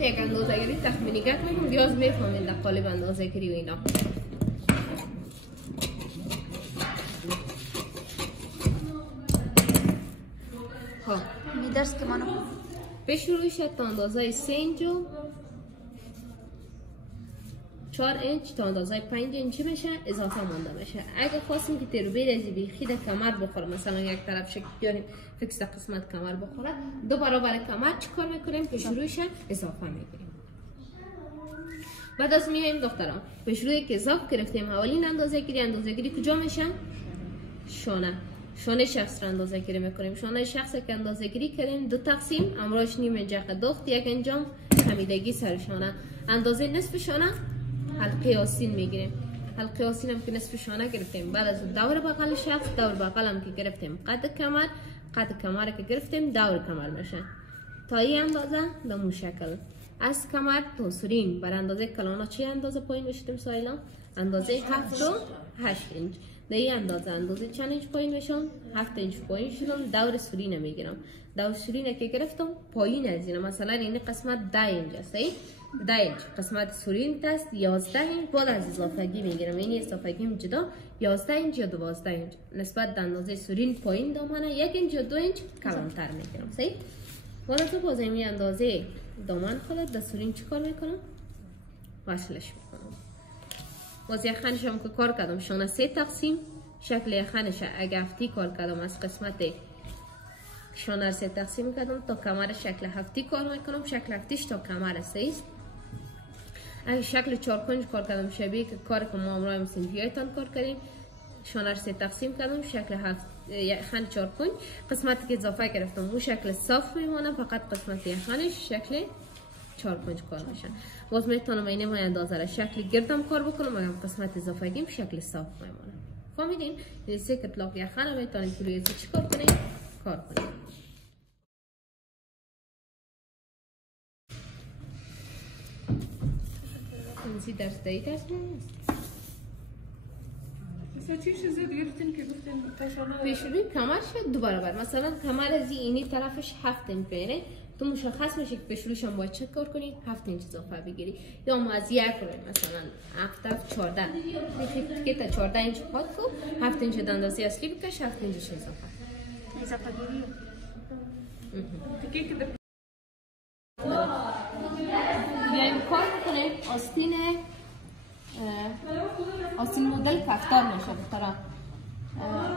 یک اندازه گیری تخمینی گرد میکنم بیاز میفهمین در قالب اندازه گیری و اینا. ها میدرس که منو پیش رویش تا اندازه 3 اینچ و 4 اینچ تا اندازه 5 اینچ میشه اضافه مانده میشه. اگه خواستیم که تیرو بیرزی بیخی در کمر بخوره، مثلا یک طرف شکل بیاریم فکس قسمت کمر بخوره، 2 برابر کمر چیکار میکنیم؟ پیش رویش اضافه میگیریم. بعد از میایم دختران پیش روی که اضافه گرفتیم اولین اندازه گیری کجا میشه؟ شانه شخص را اندازه گیری میکنیم. شانه شخص که اندازه گیری کردیم 2 تقسیم، امراش نیم اینچ دخت، یک انجام خمیدگی سر شانه. اندازه نصف شانه حلقه آستین میگیریم. حلقه آستین هم که نصف شانه گرفتیم، بعد از دور بغل شخص، دور بغل هم که گرفتیم قد کمر که گرفتیم دور کمر میشه. تا این اندازه دمون شکل از کمر تا سرین بر اندازه کلانا چه اندازه پایین میشتیم سایلا؟ اندازه 7 و 8 اینچ. در این اندازه چند اینچ پایین میشم؟ 7 اینچ پایین شدم. دور سرینه میگیرم. دور سرینه که گرفتم پایین از اینه، مثلا این قسمت 10 اینچ است، 10 اینچ قسمت سرین است 11 اینچ. بعد از اضافگی میگیرم، این اضافگی جدا 11 اینچ یا 12 اینچ نسبت به اندازه سرین پایین دامنه 1 اینچ یا 2 اینچ کمتر میگیرم. صحیح؟ بعد از باز این اندازه دامن خودت در سرین چیکار میکنم؟ وصلش میکنم. باز یک خانش هم که کار کردم شانه 3 تقسیم، شکل یک خانش اگه هفتی کار کردم از قسمت شانه 3 تقسیم کردم تا کمر شکل هفتی کار میکنم. شکل هفتیش تا کمر 3 است. اگه شکل 4 کنج کار کردم شبیه که کار که ما امرای مسینفیای تان کار کردیم، شانه 3 تقسیم کردم شکل خان 4 کنج. قسمتی که اضافه گرفتم اون شکل صاف میمونه، فقط قسمت یک خانش شکل 4 کنج کار میشه. باز میتونم اینه ما اندازه را شکل گردم کار بکنم، اگه قسمت اضافه گیم شکل صاف میمونه. فهمیدین؟ این سه کتلاق یک خانه میتونیم که روی چی کار کنیم؟ کار کنیم. اینسی درس نیست. مثلا چی زد گرفتین که گفتین پیش روی کمر شد 2 برابر. مثلا کمر از اینی طرفش 7 اینچ پیره، تو مشخص میشه که پیش رویش هم باید چه کار کنی؟ 7 اینچ اضافه بگیری. یا ما از یک کنیم مثلا 7 14 که تا 14 اینچ پاد کو 7 اینچ اندازه اصلی بکش، 7 اینچ اضافه گیری. بیایم کار کنیم. آستین مدل کفتار میشه دختران.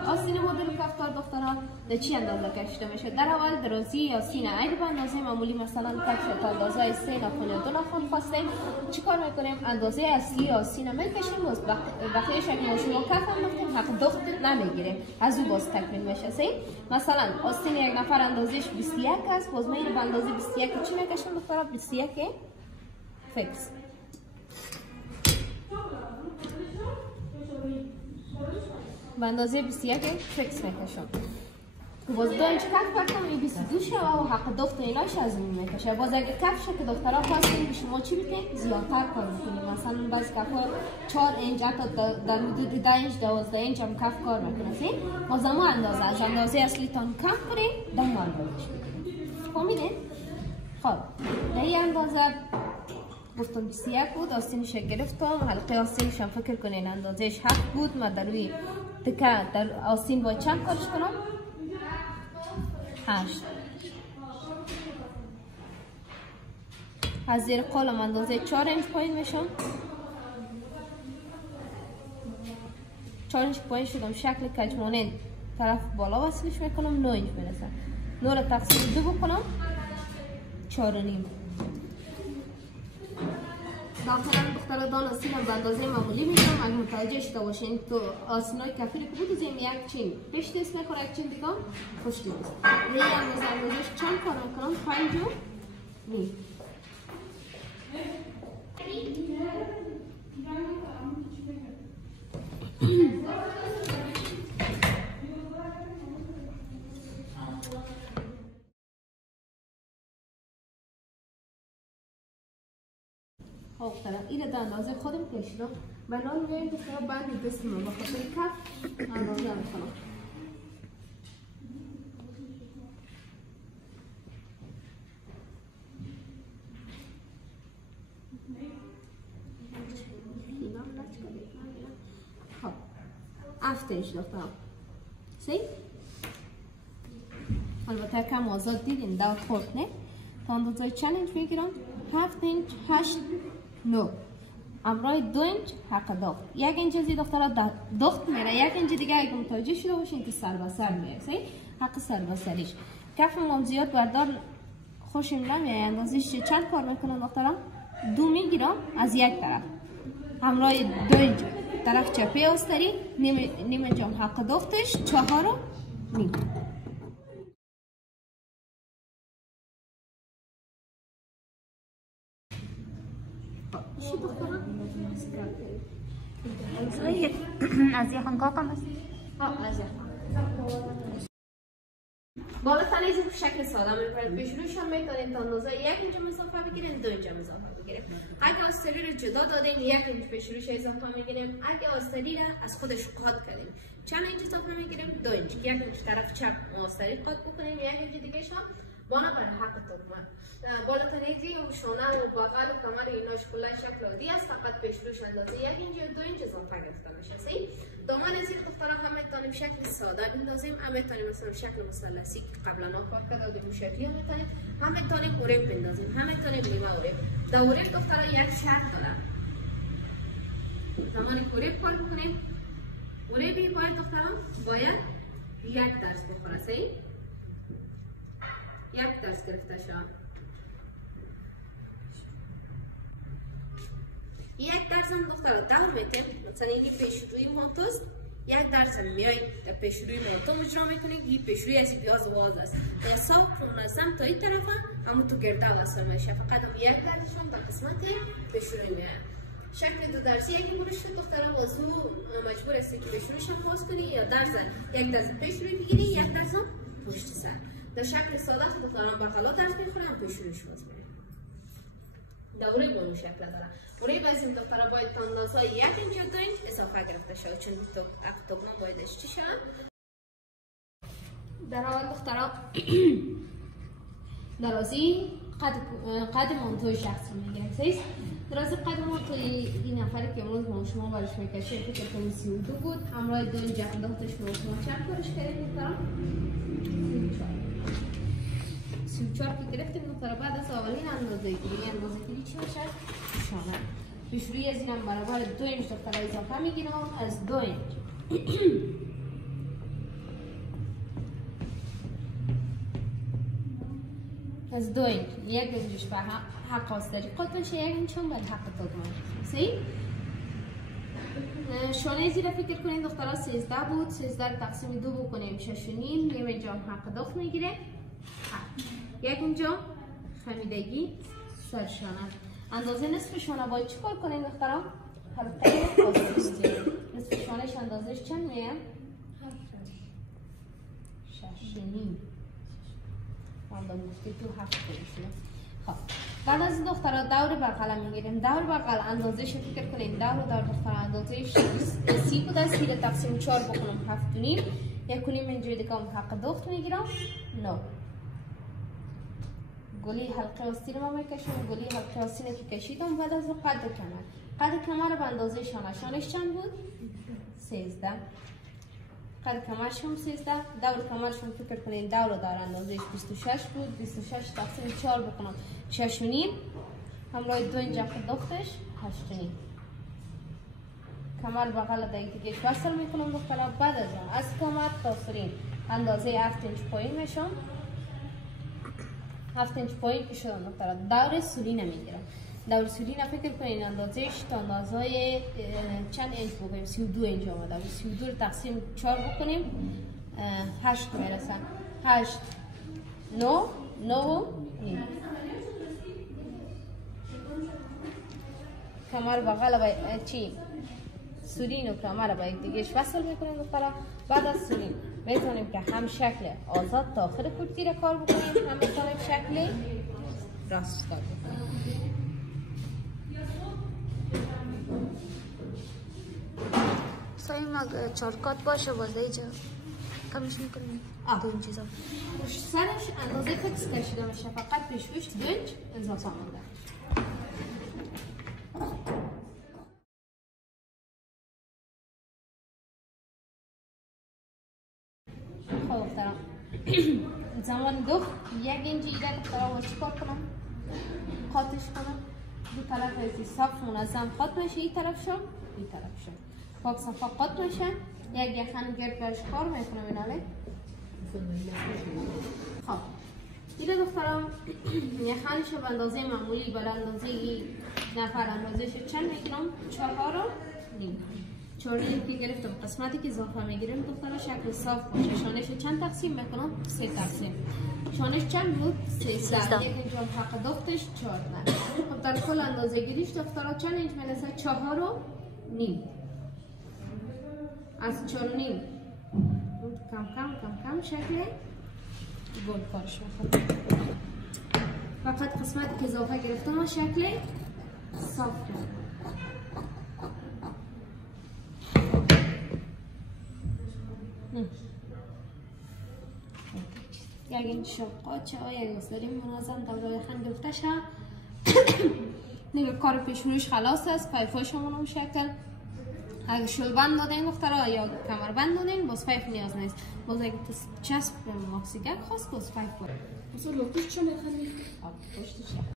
آستین مدل کفتار دختران در چی اندازه کشیده میشه؟ در اول درازی آستین اگه به اندازه معمولی مثلا کفش تا اندازه 3 ناخن یا 2 ناخن خواستیم چیکار میکنیم؟ اندازه اصلی آستین میکشیم، باز بقیه شکل ماشین و کف هم میکنیم، حق دخت نمیگیریم، از او باز تکمیل میشه. صحیح؟ مثلا آستین یک نفر اندازش 21 است، باز میره به اندازه 21 چی میکشیم دختران؟ 21 فیکس. به اندازه 21 فیکس میکشم. باز 2 اینچ کف برکم این 22 شد و حق دخت ایناش از این میکشه. باز اگه کفش که دخترها خواستیم که شما چی بکنید؟ زیادتر کار میکنید. مثلا بعض کفها 4 اینچ حتی در حدود 10 اینچ 12 اینچ هم کف کار میکنید. باز همون اندازه از اندازه اصلی تان کم کنید، در اون اندازش بکنید. فهمیدین؟ خب در این اندازه گفتم 21 بود، آستینش گرفتم، حلقه آستینش هم فکر کنین اندازش 7 بود. من در روی تکه در آستین باید چند کارش کنم؟ 8. از زیر قالم اندازه 4 اینچ پایین میشم. 4 اینچ پایین شدم، شکل کجمانین طرف بالا وصلش میکنم، 9 اینچ میرسم. 9 را تقسیم 2 بکنم 4 و نیم. دخترها دان آستین هم به اندازه معمولی میگم. اگه متوجه شده باشین تو آستینای کفی که بود زیم یک چین پشت دست میخوره، یک چین دیگه پشت دست. روی اندازش چند کار میکنم؟ 5 و نیم. خب طرف این در اندازه خودم کشیدم. بنان میگم که طرف بعد دست من با خاطر کف اندازه میکنم. 7 اینچ دخترم. سی؟ البته کم آزاد دیدین دور خورد نه؟ تا اندازه چند اینچ میگیرم؟ 7 اینچ 8 9 امرای 2 اینچ حق داخت. 1 اینچ از دخترها داخت میره، 1 اینچ دیگه اگه متوجه شده باشین که سر به سر میره. سی؟ حق سر به سریش. کف ما زیاد بردار خوشم نمیاد. اندازش چند کار میکنم دخترم؟ 2 میگیرم از یک طرف. همراه 2 اینچ طرف چپی آستری نیم انجام حق داختش 4 رو میگیرم. از یخان کاکم هست؟ از یخان بالا تنیزی به شکل ساده میپرد. پیش روش هم میتونید تا اندازه 1 اینچ مسافه بگیرین، 2 اینچ مسافه بگیریم. اگه آستری رو جدا دادیم 1 اینچ پیش روش اضافه میگیریم. اگه آستری رو از خودش قاط کردیم چند اینچ اضافه میگیریم؟ 2 اینچ. 1 اینچ طرف چپ آستری قاط بکنیم، 1 اینچ دیگه شام بانا بر حق تکمه. بالا تنیزی و شانه و بغل و کمر ایناش کلا شکل عادی است، فقط پیش روش اندازه 1 اینچ یا 2 اینچ اضافه گرفته میشه. سی دامن از این دخترها هم میتونیم شکل ساده بندازیم، هم میتونیم مثلا شکل مثلثی که قبلا کار کردیم شکلی هم میتونیم، هم میتونیم اوریب بندازیم، هم میتونیم نیمه اوریب. در اوریب دخترها یک شرط داره. زمانی که اوریب کار بکنیم، اوریبی باید دخترها باید 1 درس بخوره. سی 1 درس گرفته شد. 1 درس هم دخترها دور میتیم. مثلا این پیش روی مانتوست، 1 درس هم میای پیش روی مانتو مجرا میکنیم. این پیش روی از بیاز واز است یا ساق منظم تا این طرف هم تو گرده وصل میشه. فقط هم 1 درسش هم در قسمت پیش روی میاد. شکل 2 درسی اگه برش شد دخترها واسو مجبور هستی که پیش رویش هم باز کنی یا درس 1 درس پیش روی بگیری، 1 درس هم پشت سر. در شکل ساده خود دختران بغلا درس میخورن، پیش رویش باز میره. دوره به اون شکل داره. اوریب از این دخترها باید تا اندازه 1 اینچ یا 2 اینچ اضافه گرفته شد، چون تکمه بایدش چی شد؟ در اول دخترها درازی قد مانتوی شخص رو میگیرم. سیست درازی قد مانتوی این نفری که امروز ما شما برش میکشیم فکر کنیم 32 بود. همراه 2 اینچ انداختش ما شما چند کارش کردیم دخترها؟ 34 که گرفتیم دخترها. بعد از اولین اندازه گیری چی باشه؟ شانه. پیش روی از اینم برابر 2 اینچ دخترها اضافه میگیرم از 2 اینچ. از 2 اینچ 1 اینچش به حق آستری قاط میشه، 1 اینچ هم به حق تکمه. سی شانه زیر فکر کنید دخترها 13 بود. 13 تقسیم 2 بکنیم 6 و نیم. نیم اینجا حق داخت میگیره. 1 اینجا خمیدگی سر شانه. اندازه نصف شانه باید چیکار کنیم دخترها؟ حلقه آستری. نصف شانهش اندازش چند میه؟ 6 و نیم. تو 7 کنیم. خب بعد از دخترها دور بغل میگیریم. دور بغل اندازش فکر کنید. دور دخترها اندازش 30 بود. از 30 تقسیم 4 بکنم 7 و نیم. 1 و نیم اینجا دیگه هم حق داخت میگیرم 9. گلی حلقه آستین ما میکشیم. گلی حلقه آستین که کشیدم. بعد از قد کمر به اندازه شانش چند بود؟ 13. قد کمرش هم 13. دور کمرش هم فکر کنین دور اندازهش 26 بود. 26 تقسیم 4 بکنم 6 و نیم. همراه 2 اینجا داختش 8 و نیم. کمر بغل دیگه وصل میکنم دخترها. بعد از کمر تا سرین اندازه 7 اینچ پایین میشم. 7 اینچ پایین که شدم دخترها. دور سرین میگیرم. دور سرین فکر کنین اندازهش تا اندازه چند اینچ بکنیم؟ 32 اینچ آمده. 32 رو تقسیم 4 بکنیم 8 میرسه. 8 9 نیم. کمر بغل با چی؟ سرین و کمر با یک دیگه وصل میکنیم دخترها. بعد از سرین میتونیم که هم شکل آزاد تا آخر کرتی را کار بکنیم، هم میتونیم شکل راست کار بکنیم. سایم چارکات باشه باز اینجا کمش میکنیم. دو این چیزا سرش اندازه فکس کشیده میشه، فقط پیشوش 2 اینچ اضافه مونده. زمان دوخت یک اینچ ایده دخترها باز چیکار کنم؟ قاطش کنم. دو طرف از صاف منظم قاط میشه، این طرف شم این طرف شم پاک صفا قاط میشه. یک یخن گرد برش کار میکنم این حاله. خب دیگه دخترها یخنش به اندازه معمولی بر اندازه نفر اندازهش چند میگیرم؟ 4.5 که گرفتم. قسمتی که اضافه میگیرم دخترها شکل صاف باشه. شانش چند تقسیم میکنم؟ 3 تقسیم. شانش چند بود؟ 13. یک اینجا حق دختش 14. خب در کل اندازه گیریش دخترها چند اینچ میرسه؟ 4.5. از 4.5 کم شکل گل کارش میکنم. فقط قسمتی که اضافه گرفتم شکل صاف کنم. یک اینچ قاچه ها یک داریم منظم دورای یخن گرفته شد. دیگه کار پیشونیش خلاص است. پایفاش همون شکل. اگه شلبند دادین دخترها یا کمربند دادین باز پایف نیاز نیست. باز اگه چسب ماکسیگک خواست باز پایف بود. مثلا لطفش چه میخوانی؟ پشتش